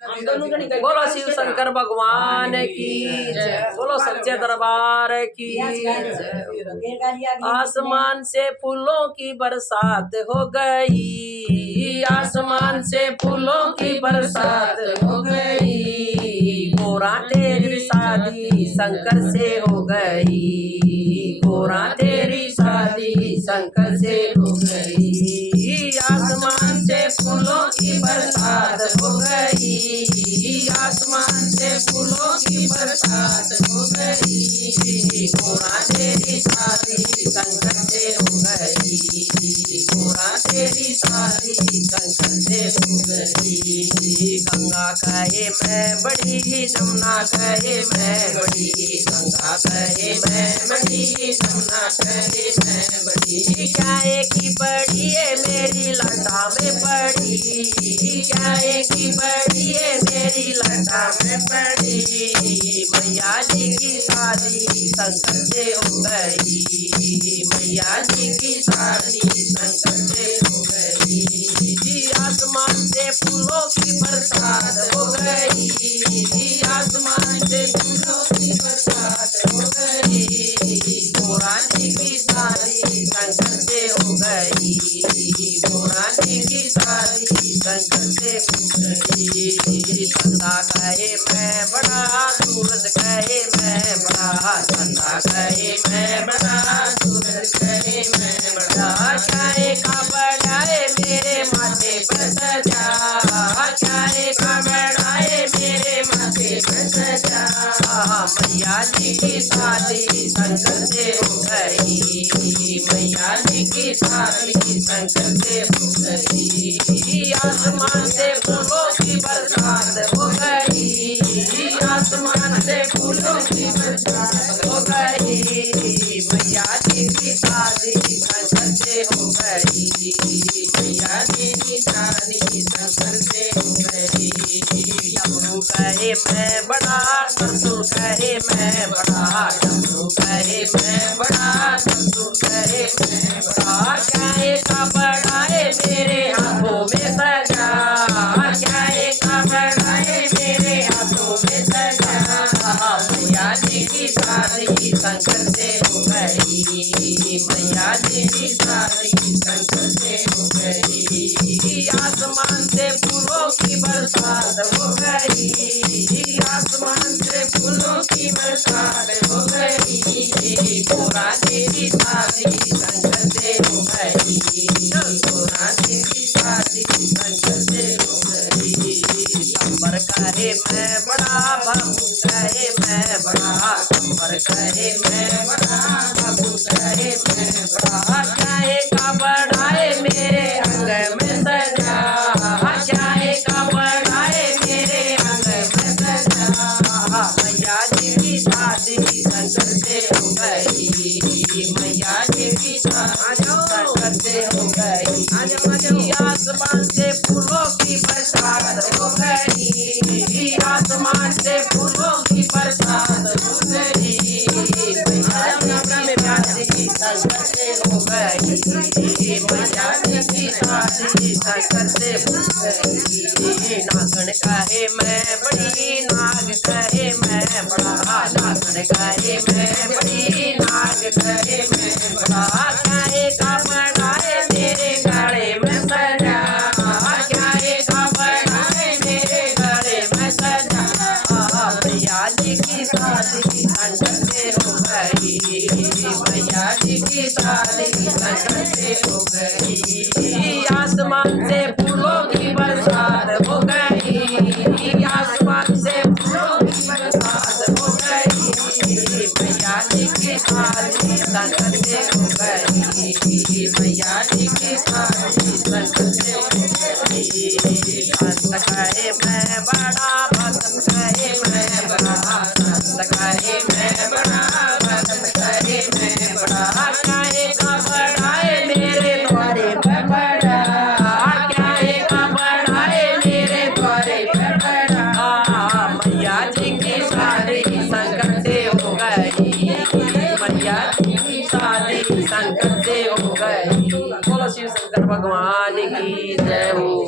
बोलो शिव शंकर भगवान की जय। बोलो सच्चे दरबार की जय। आसमान से फूलों की बरसात हो गई, आसमान से फूलों की बरसात हो गई। गोरा तेरी शादी शंकर से हो गई, गोरा तेरी शादी शंकर से हो गई। आसमान से फूलों की बरसात हो गई, आसमान से फूलों की बरसात हो गई। गोरा तेरी शादी शंकर से हो गई, गोरा तेरी शादी शंकर से हो गई। गंगा कहे मैं बड़ी, जमुना कहे मैं बड़ी, गंगा कहे मैं बड़ी, जमुना कहे मैं बड़ी। क्या एक ही बड़ी है मेरी लटा में पड़ी, क्या एक ही बड़ी है मेरी लटा में पड़ी। मैया जी की शादी शंकर से हो गई, मैया जी की शादी शंकर से हो गई। आसमान से फूलों की बरसात हो गई, आसमान से फूलों की बरसात हो गई। गोरा जी की शादी शंकर से हो गई, गोरा जी की शादी शंकर से हो गई। चंदा कहे मैं बड़ा, सूरज कहे मैं बड़ा, चंदा कहे मैं बड़ा, सूरज कहे मैं बड़ा। क्या का बड़ाए मेरे माथे पर सजा, क्या का बड़ाए मेरे माथे पर सजा। मैया जी की शादी शंकर से हो गई, मैया जी की शादी शंकर से हो गई। आसमान से फूलों की बरसात हो गई, आसमान से फूलों की बरसात हो गई। मैया जी की शादी शंकर से हो गई, मैया जी की शादी शंकर से हो गई। डमरू कहे मैं बड़ा, ससुर कहे मैं बड़ा, डमरू कहे मैं बड़ा, ससुर कहे मैं बड़ा। क्या का बड़ाए मेरे हाथों में सजा, क्या का बड़ाए मेरे हाथों में सजा। मैया जी की शादी शंकर से हो गई, मैया जी की शादी शंकर से हो गई। आसमान से फूलों की बरसात हो गई, आसमान से फूलों की बरसात हो गई। गोरा तेरी शादी शंकर से हो गई, गोरा तेरी शादी शंकर से हो गई। शंबर कहे मैं बड़ा, बाबू कहे मैं बड़ा, शंबर कहे मैं बड़ा, बाबू कहे मैं बड़ा। क्या का बड़ाए मेरे अंग में सजा, क्या का बड़ाए मेरे अंग में सजा। मैया जी की शादी शंकर से हो गई, मैया जी की शादी शंकर से हो गई। आसमान से फूलों की बरसात हो गई, आसमान से फूलों की बरसात हो गई। मैया जी की शंकर से हो गई, मैया जी की शादी शंकर से हो गई। नागन कहे मैं बड़ी, नाग कहे मैं बड़ा, नागन कहे मैं बड़ी, नाग कहे मैं बड़ा। क्या का बड़ाए मेरे गले में सजा, क्या का बड़ाए मेरे गले में सजा। मैया जी की शादी शंकर से हो गई, मैया जी की शादी शंकर से हो गई। आसमान से फूलों की बरसात हो गई, आसमान से फूलों की बरसात हो गई। मैया जी की शादी शंकर से हो गई, मैया जी की शादी शंकर से हो गई। संत कहे मैं बड़ा,